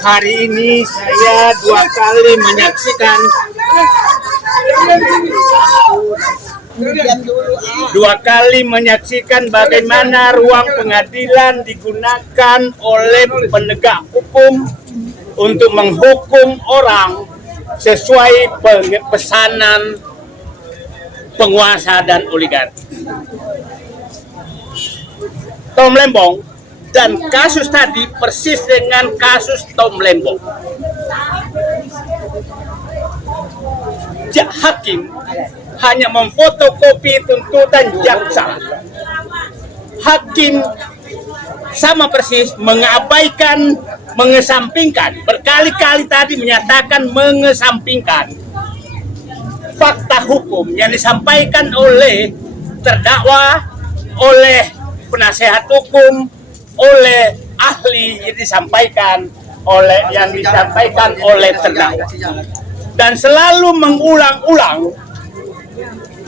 Hari ini saya dua kali menyaksikan bagaimana ruang pengadilan digunakan oleh penegak hukum untuk menghukum orang sesuai pesanan penguasa dan oligarki. Tom Lembong dan kasus tadi persis dengan kasus Tom Lembong. Hakim hanya memfotokopi tuntutan jaksa. Hakim sama persis mengabaikan, mengesampingkan, berkali-kali tadi menyatakan mengesampingkan fakta hukum yang disampaikan oleh terdakwa, oleh penasehat hukum, oleh ahli yang disampaikan oleh terdakwa, dan selalu mengulang-ulang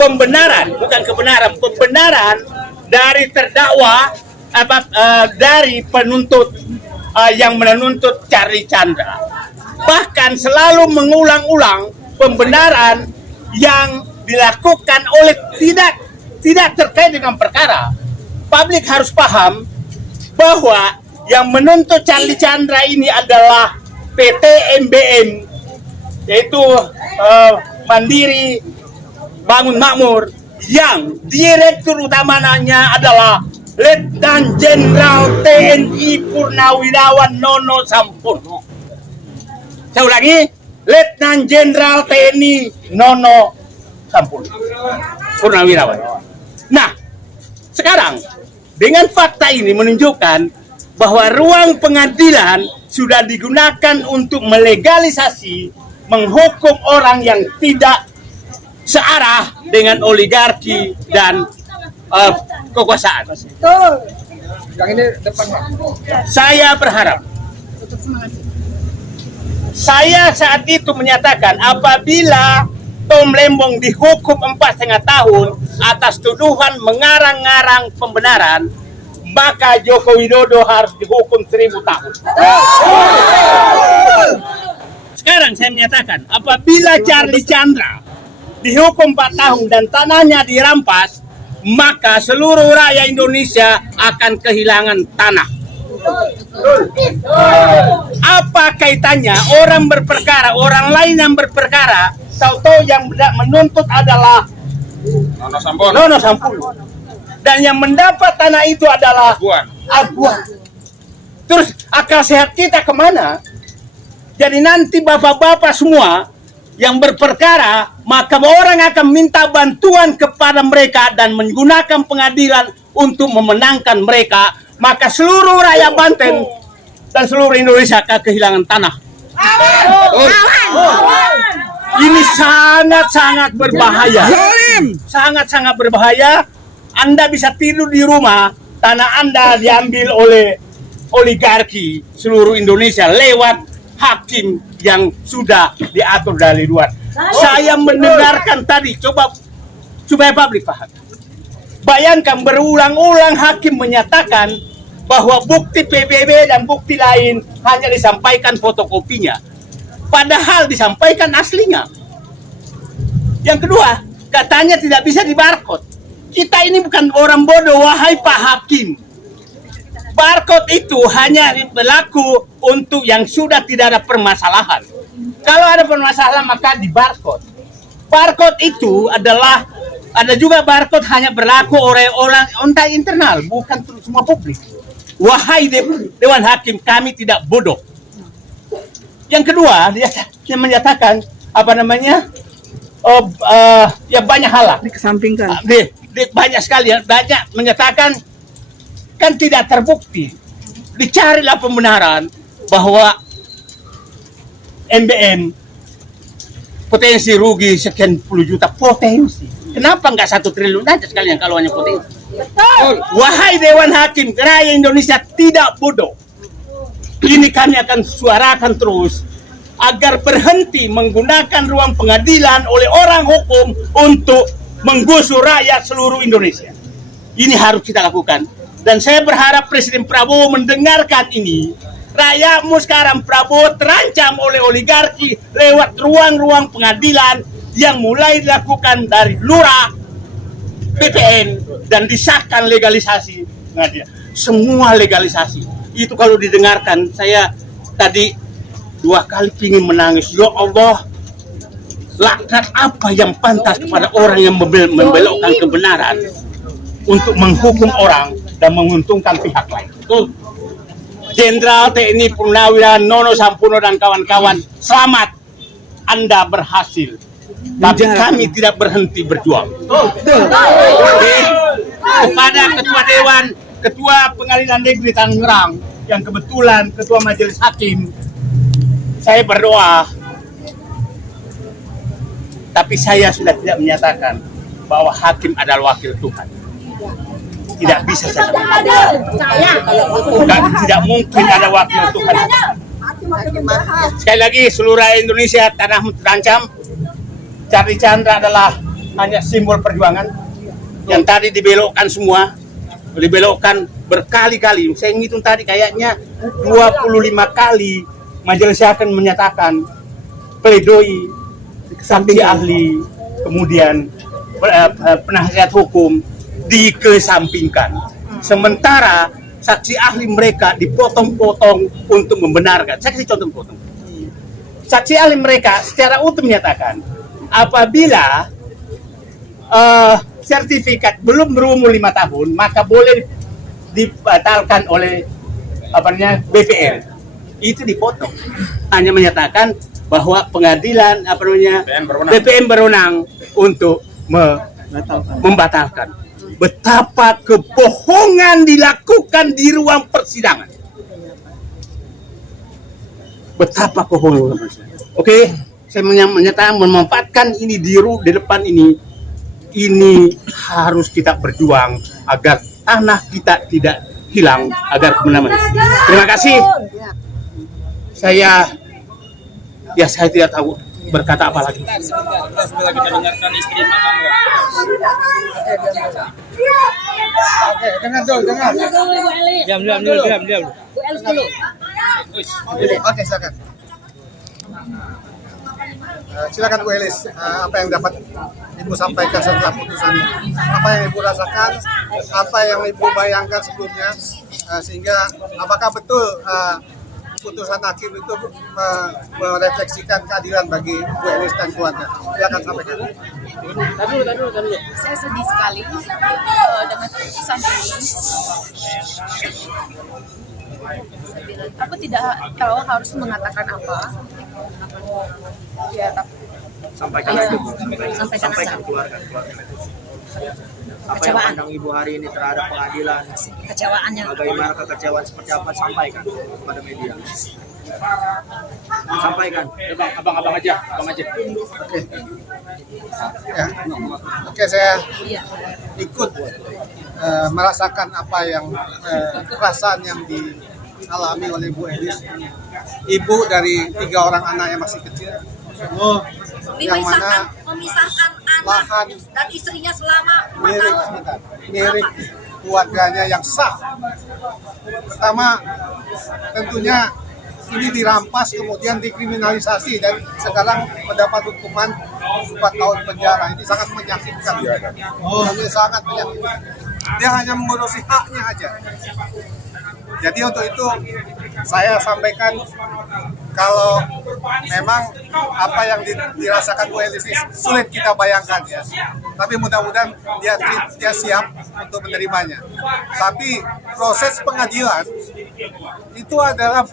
pembenaran dari terdakwa, dari penuntut yang menuntut Charlie Chandra. Bahkan selalu mengulang-ulang pembenaran yang dilakukan oleh tidak terkait dengan perkara. Publik harus paham bahwa yang menuntut Charlie Chandra ini adalah PT MBM, yaitu Mandiri Bangun Makmur, yang direktur utamanya adalah Letnan Jenderal TNI Purnawirawan Nono Sampurno. Saya ulangi, Letnan Jenderal TNI Nono Sampurno Purnawirawan. Nah, sekarang dengan fakta ini menunjukkan bahwa ruang pengadilan sudah digunakan untuk melegalisasi, menghukum orang yang tidak searah dengan oligarki dan kekuasaan. Saya berharap, saya saat itu menyatakan apabila Tom Lembong dihukum 4,5 tahun atas tuduhan mengarang-ngarang pembenaran, maka Joko Widodo harus dihukum 1000 tahun. Sekarang saya menyatakan apabila Charlie Chandra dihukum 4 tahun dan tanahnya dirampas, maka seluruh rakyat Indonesia akan kehilangan tanah. Apa kaitannya orang berperkara, orang lain yang berperkara, tahu-tahu yang menuntut adalah Nono Sampurno, dan yang mendapat tanah itu adalah Aguan. Terus akal sehat kita kemana? Jadi nanti bapak-bapak semua yang berperkara, maka orang akan minta bantuan kepada mereka dan menggunakan pengadilan untuk memenangkan mereka, maka seluruh rakyat Banten dan seluruh Indonesia akan kehilangan tanah. Ini sangat-sangat berbahaya. Sangat-sangat berbahaya. Anda bisa tidur di rumah, tanah Anda diambil oleh oligarki seluruh Indonesia lewat hakim yang sudah diatur dari luar. Saya mendengarkan tadi, coba supaya publik paham. Bayangkan berulang-ulang hakim menyatakan bahwa bukti PBB dan bukti lain hanya disampaikan fotokopinya, padahal disampaikan aslinya. Yang kedua, katanya tidak bisa dibarcode. Kita ini bukan orang bodoh, wahai Pak Hakim. Barcode itu hanya berlaku untuk yang sudah tidak ada permasalahan. Kalau ada permasalahan maka di barcode. Barcode itu adalah, ada juga barcode hanya berlaku oleh orang internal, bukan untuk semua publik. Wahai Dewan Hakim, kami tidak bodoh. Yang kedua, dia menyatakan ya banyak hal lah. Dikesampingkan. Banyak sekali, banyak menyatakan kan tidak terbukti. Dicarilah pembenaran bahwa MBM potensi rugi sekian puluh juta, potensi. Kenapa nggak 1 triliun aja sekalian kalau hanya potensi? Wahai Dewan Hakim, rakyat Indonesia tidak bodoh. Ini kami akan suarakan terus agar berhenti menggunakan ruang pengadilan oleh orang hukum untuk menggusur rakyat seluruh Indonesia. Ini harus kita lakukan. Dan saya berharap Presiden Prabowo mendengarkan ini Rakyatmu sekarang Prabowo terancam oleh oligarki lewat ruang-ruang pengadilan yang mulai dilakukan dari lurah, BPN, dan disahkan legalisasi pengadilan. Semua legalisasi. Itu kalau didengarkan, saya tadi 2 kali ingin menangis. Ya Allah, laknat apa yang pantas kepada orang yang membelokkan kebenaran untuk menghukum orang dan menguntungkan pihak lain. Betul. Jenderal TNI Purnawirawan Nono Sampono dan kawan-kawan, selamat, Anda berhasil. Tapi kami tidak berhenti berjuang. Oke. Kepada Ketua Dewan, Ketua Pengadilan Negeri Tangerang, yang kebetulan Ketua Majelis Hakim, saya berdoa. Tapi saya sudah tidak menyatakan bahwa hakim adalah wakil Tuhan. Tidak bisa saya katakan. Dan tidak mungkin ada wakil Tuhan. Sekali lagi, seluruh Indonesia tanahmu terancam. Charlie Chandra adalah hanya simbol perjuangan yang tadi dibelokkan semua. Dibelokkan berkali-kali. Saya ngitung tadi kayaknya 25 kali majelis hakim menyatakan pledoi, saksi ahli, kemudian penasihat hukum dikesampingkan. Sementara saksi ahli mereka dipotong-potong untuk membenarkan. Saya kasih contoh potong. Saksi ahli mereka secara utuh menyatakan apabila sertifikat belum berumur 5 tahun maka boleh dibatalkan oleh BPN. Itu dipotong. Hanya menyatakan bahwa pengadilan BPN berwenang untuk membatalkan. Betapa kebohongan dilakukan di ruang persidangan. Betapa kebohongan. Oke, saya menyatakan memanfaatkan ini di depan ini harus kita berjuang agar tanah kita tidak hilang, agar kemenangan. Terima kasih. Saya tidak tahu berkata apa lagi. Kita dengarkan istri Pak Kamra. Oke, dengar dulu. Diam dulu. Bu Elis dulu. Oke, silakan. Silakan Bu Elis, apa yang dapat Ibu sampaikan setelah putusan ini? Apa yang Ibu rasakan? Apa yang Ibu bayangkan sebelumnya? Sehingga apakah betul putusan hakim itu merefleksikan keadilan bagi Bu Elis dan keluarga? Silakan sampaikan. Tadi. Saya sedih sekali dengan putusan ini. Aku tidak tahu harus mengatakan apa. Ya, tapi Sampaikan keluarga. Apa yang pandang Ibu hari ini terhadap pengadilan? kecewaannya. Bagaimana kekecewaan seperti apa? Sampaikan kepada media. Sampaikan. Abang aja. Oke. Ya. Oke, saya ikut merasakan apa yang perasaan yang dialami oleh Bu Elis, ibu dari 3 orang anak yang masih kecil, yang mana memisahkan lahan anak dan istrinya selama 4 tahun. milik keluarganya yang sah. Pertama, tentunya ini dirampas kemudian dikriminalisasi dan sekarang mendapat hukuman 4 tahun penjara. Ini sangat menyakitkan. Ini sangat menyakitkan. Dia hanya mengurusi haknya aja. Jadi untuk itu saya sampaikan kalau memang apa yang dirasakan Bu Elis ini sulit kita bayangkan ya. Tapi mudah-mudahan dia siap untuk menerimanya. Tapi proses pengadilan itu adalah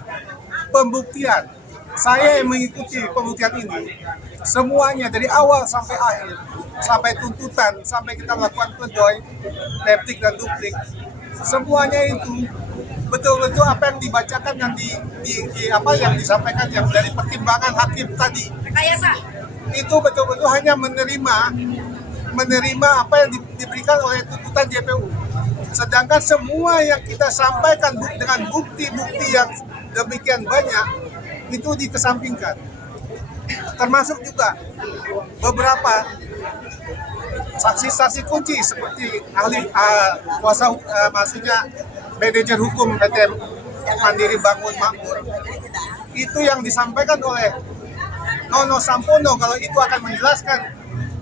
pembuktian. Saya yang mengikuti pembuktian ini semuanya dari awal sampai akhir, sampai tuntutan, sampai kita melakukan pledoi, replik dan duplik. Semuanya itu betul-betul apa yang dibacakan dan apa yang disampaikan yang dari pertimbangan hakim tadi. Rekayasa. Itu betul-betul hanya menerima apa yang diberikan oleh tuntutan JPU. Sedangkan semua yang kita sampaikan dengan bukti-bukti yang demikian banyak itu dikesampingkan. Termasuk juga beberapa saksi-saksi kunci seperti ahli kuasa maksudnya manajer hukum PT Mandiri Bangun Makmur, itu yang disampaikan oleh Nono Sampono kalau itu akan menjelaskan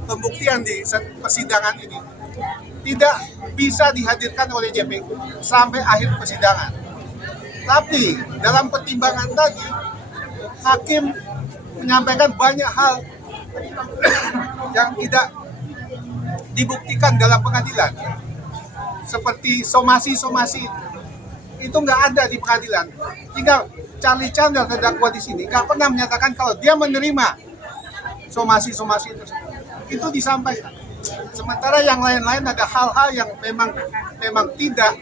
pembuktian di persidangan ini tidak bisa dihadirkan oleh JPU sampai akhir persidangan. Tapi dalam pertimbangan tadi, hakim menyampaikan banyak hal yang tidak dibuktikan dalam pengadilan. Seperti somasi-somasi itu nggak ada di pengadilan. Tinggal Charlie Chandra terdakwa di sini nggak pernah menyatakan kalau dia menerima somasi-somasi itu disampaikan. Sementara yang lain-lain ada hal-hal yang memang tidak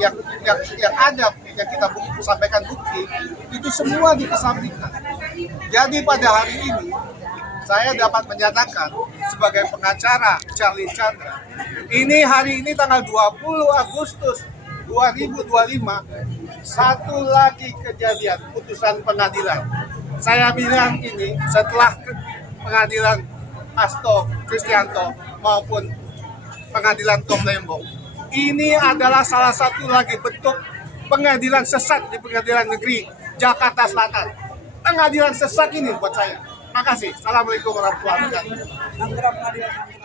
yang ada yang kita sampaikan bukti itu semua dikesampingkan. Jadi pada hari ini saya dapat menyatakan sebagai pengacara Charlie Chandra, ini hari ini tanggal 20 Agustus 2025 satu lagi kejadian putusan pengadilan. Saya bilang ini setelah pengadilan Hasto Kristianto maupun pengadilan Tom Lembong. Ini adalah salah satu lagi bentuk pengadilan sesat di Pengadilan Negeri Jakarta Selatan. Pengadilan sesat ini buat saya. Makasih. Assalamualaikum warahmatullahi wabarakatuh.